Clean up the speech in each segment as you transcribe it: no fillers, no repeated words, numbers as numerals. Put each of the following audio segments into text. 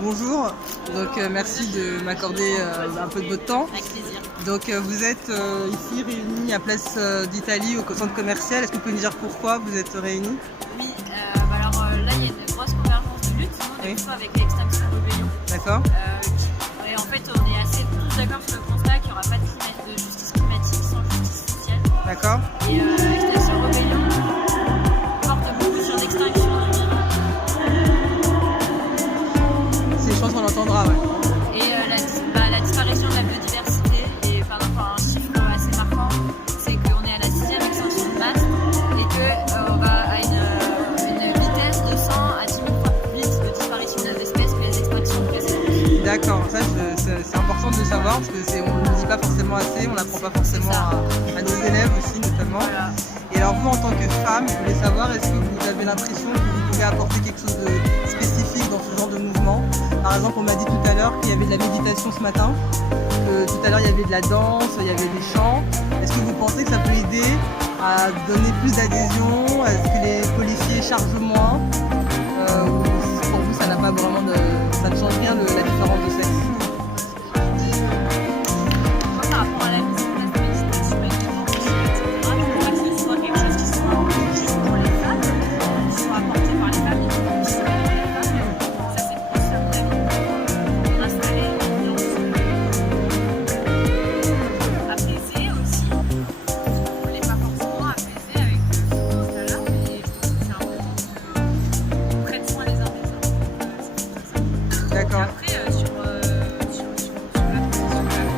Bonjour, merci de m'accorder un peu de votre temps. Avec plaisir. Vous êtes ici réunis à Place d'Italie au centre commercial. Est-ce que vous pouvez nous dire pourquoi vous êtes réunis? Oui, là il y a une grosse convergence de lutte, Oui. plutôt avec l'Extinction Rebellion. D'accord. Et en fait on est assez tous d'accord sur le constat qu'il n'y aura pas de justice climatique sans justice sociale. D'accord. Et l'Extinction Rebellion porte beaucoup sur l'extinction du vivant. C'est une chose qu'on entendra, ouais. Et la disparition de la biodiversité, et par rapport à un chiffre assez marquant, c'est qu'on est à la 6e extinction de masse et qu'on va à une vitesse de 100 à 10 000 fois plus vite de disparition des espèces que les extinctions précédentes. D'accord, ça c'est important de le savoir parce que on ne le dit pas forcément assez, on n'apprend pas forcément à nos élèves aussi notamment. Voilà. Et alors vous en tant que femme, je voulais savoir, est-ce que vous avez l'impression que vous pouvez apporter quelque chose de spécifique dans ce genre de mouvement? Par exemple, on m'a dit tout à l'heure qu'il y avait de la méditation ce matin, que tout à l'heure il y avait de la danse, il y avait des chants. Est-ce que vous pensez que ça peut aider à donner plus d'adhésion? Est-ce que les policiers chargent moins? Ou pour vous ça n'a pas vraiment ça ne change rien la différence de sexe? Moi, par rapport à la méditation, etc., je ne veux pas que ce soit quelque chose qui soit juste pour les femmes, qui soit apporté par les femmes et qui puisse aider les femmes. Ça, c'est plus à mon avis pour installer une ambiance apaisée aussi. On n'est pas forcément apaisé avec ce constat-là, mais je trouve que c'est important qu'on prenne soin les uns des autres. C'est plutôt ça. D'accord. Après, sur la position de la femme,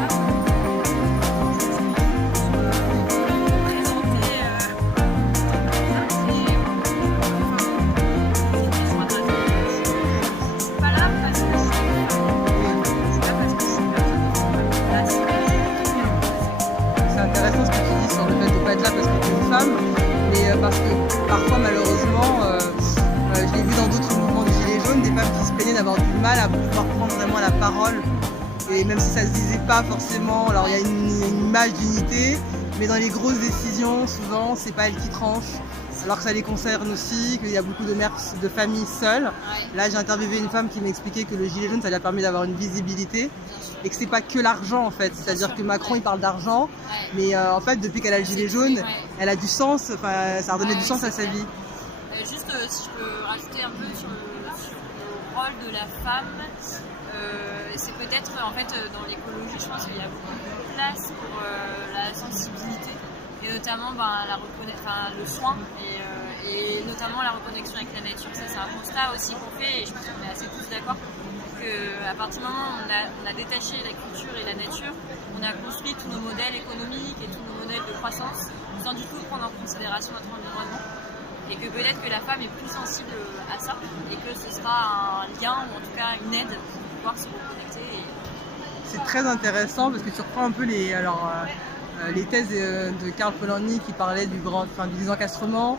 C'est intéressant ce que tu dis sur le fait de ne pas être là parce que tu es une femme, mais parce que parfois malheureusement, je l'ai vu dans d'autres mouvements de gilets jaunes, des femmes qui se plaignaient d'avoir du mal à pouvoir prendre vraiment la parole. Et même si ça se disait pas forcément, alors il y a une image d'unité, mais dans les grosses décisions, souvent c'est pas elles qui tranchent, alors que ça les concerne aussi, qu'il y a beaucoup de mères de familles seules. Là j'ai interviewé une femme qui m'expliquait que le gilet jaune ça lui a permis d'avoir une visibilité et que c'est pas que l'argent en fait, c'est-à-dire que Macron il parle d'argent, mais en fait depuis qu'elle a le gilet jaune, elle a du sens, ça a redonné du sens à sa vie. Juste si je peux rajouter un peu sur le rôle de la femme, c'est peut-être en fait dans l'écologie, je pense qu'il y a beaucoup de place pour la sensibilité et notamment le soin et notamment la reconnexion avec la nature. Ça c'est un constat aussi qu'on fait et je pense qu'on est assez tous d'accord qu'à partir du moment où on a détaché la culture et la nature, on a construit tous nos modèles économiques et tous nos modèles de croissance sans du tout prendre en considération notre environnement. Et que peut-être que la femme est plus sensible à ça et que ce sera un lien ou en tout cas une aide pour pouvoir se reconnecter. C'est très intéressant parce que tu reprends un peu les thèses de Karl Polanyi qui parlait du désencastrement,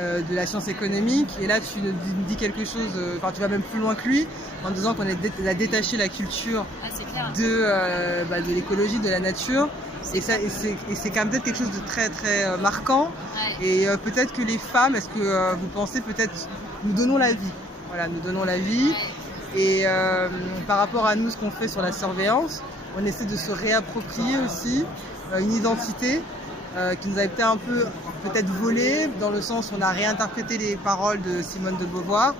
de la science économique, et là tu nous dis quelque chose, tu vas même plus loin que lui en disant qu'on a détaché la culture de l'écologie, de la nature. Et c'est quand même peut-être quelque chose de très très marquant. Et peut-être que les femmes, est-ce que vous pensez peut-être, nous donnons la vie. Voilà, nous donnons la vie. Et par rapport à nous, ce qu'on fait sur la surveillance, on essaie de se réapproprier aussi une identité qui nous avait peut-être volé, dans le sens où on a réinterprété les paroles de Simone de Beauvoir.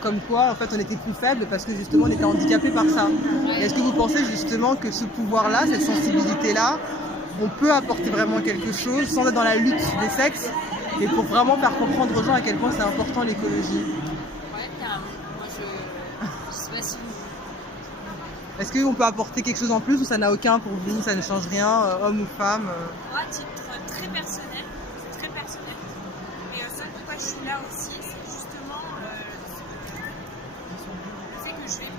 Comme quoi en fait on était plus faible parce que justement on était handicapé par ça. Et est-ce que vous pensez justement que ce pouvoir-là, cette sensibilité-là, on peut apporter vraiment quelque chose sans être dans la lutte des sexes, mais pour vraiment faire comprendre aux gens à quel point c'est important l'écologie? Ouais, carrément. Moi je sais pas si vous... Est-ce qu'on peut apporter quelque chose en plus ou ça n'a aucun pour vous, ça ne change rien, homme ou femme? Moi, à titre très personnel, c'est très personnel, mais ce pourquoi je suis là aussi, c'est justement le fait que je vais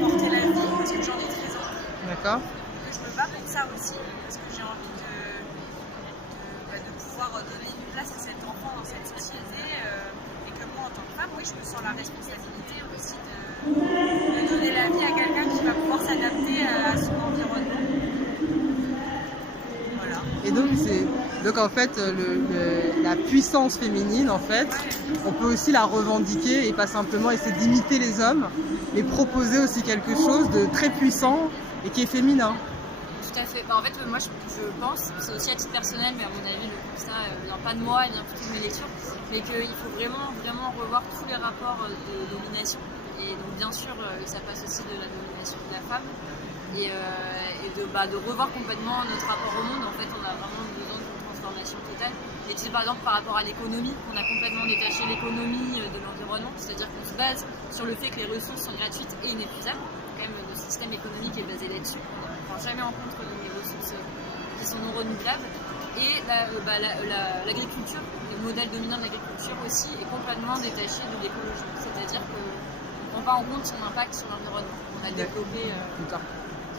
porter la vie parce que j'en ai 13 ans. D'accord. Que je me bats pour ça aussi, parce que j'ai envie de pouvoir donner une place à cet enfant dans cette société et que moi, en tant que femme, oui, je me sens la responsabilité aussi de donner la vie à quelqu'un qui va pouvoir s'adapter à son environnement. Voilà. Et donc Donc en fait, la puissance féminine, en fait, on peut aussi la revendiquer et pas simplement essayer d'imiter les hommes, mais proposer aussi quelque chose de très puissant et qui est féminin. Tout à fait. Bah, en fait, moi, je pense, c'est aussi à titre personnel, mais à mon avis, le constat vient pas de moi, il vient plutôt de mes lectures, mais qu'il faut vraiment revoir tous les rapports de domination. Et donc, bien sûr, ça passe aussi de la domination de la femme et de revoir complètement notre rapport au monde. En fait, on a vraiment besoin d'une transformation totale. Et tu sais, par exemple, par rapport à l'économie, on a complètement détaché l'économie de l'environnement, c'est-à-dire qu'on se base sur le fait que les ressources sont gratuites et inépuisables. Quand même, le système économique est basé là-dessus. On ne prend jamais en compte les ressources qui sont non renouvelables. Et l'agriculture, le modèle dominant de l'agriculture aussi, est complètement détaché de l'écologie. C'est-à-dire qu'on ne prend pas en compte son impact sur l'environnement. On a développé...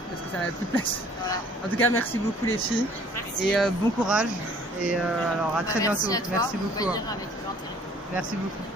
Parce que ça n'a plus de place. Voilà. En tout cas, merci beaucoup les filles. Merci. Et bon courage. Et alors à très bientôt. Merci à toi. Merci beaucoup. On va lire avec intérêt. Merci beaucoup.